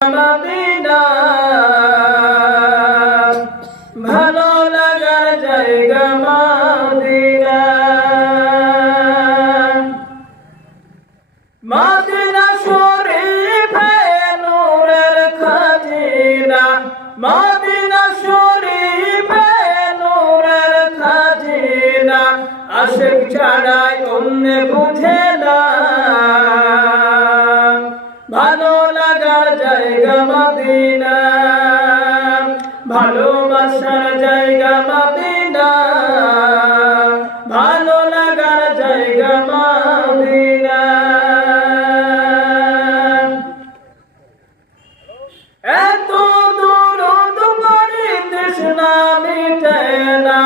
Medina ভালো লাগার জায়গা মদিনা। মদিনা শরীফে নূরের খাজিনা, মদিনা শরীফে নূরের খাজিনা। আশিক ছাড়াই অন্য বুঝে না ভালো লাগার জায়গা মদিনা, ভালোবাসার জায়গা মদিনা, ভালো লাগার জায়গা মদিনা। এত দরুদ পড়ি তৃষ্ণা মিটে না,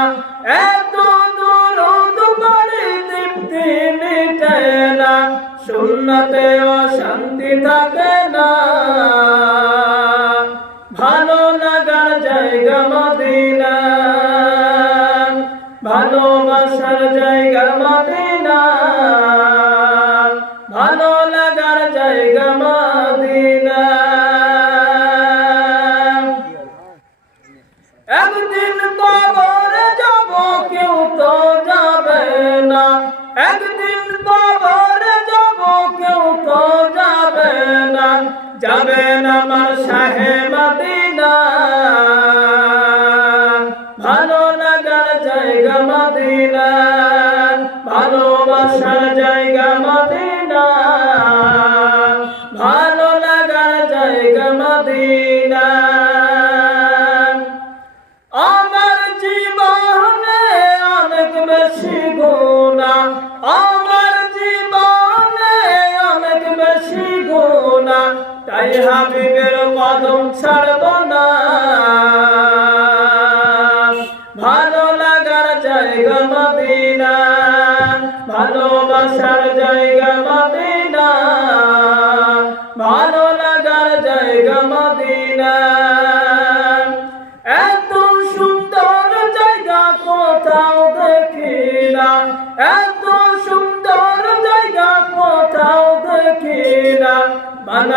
এত দরুদ পড়ি তৃপ্তি মিটে না। সুন্নতে অশান্তি থাকে না ভালো লাগার জায়গা মদিনা, ভালোবাসার জায়গা মদিনা, ভালো লাগার জায়গা মদিনা। একদিন কবরে যাব কেউ তো যাবে না, একদিন কবরে যাব কেউ তো যাবে না। যাবেন আমার শাহে মদিনা ভালো লাগার জায়গা মদিনা, ভালোবাসার জায়গা মদিনা, ভালো লাগার জায়গা মদিনা। আমার জীবনে অনেক বেশি গুনাহ, আমার জীবনে অনেক বেশি গুনাহ। তাই হাবিবের কদম ছাড়ব না ভালো লাগার জায়গা মদিনা, ভালোবাসার জায়গা মদিনা, ভালো লাগার জায়গা মদিনা। এত সুন্দর জায়গা কোথাও দেখি না, এত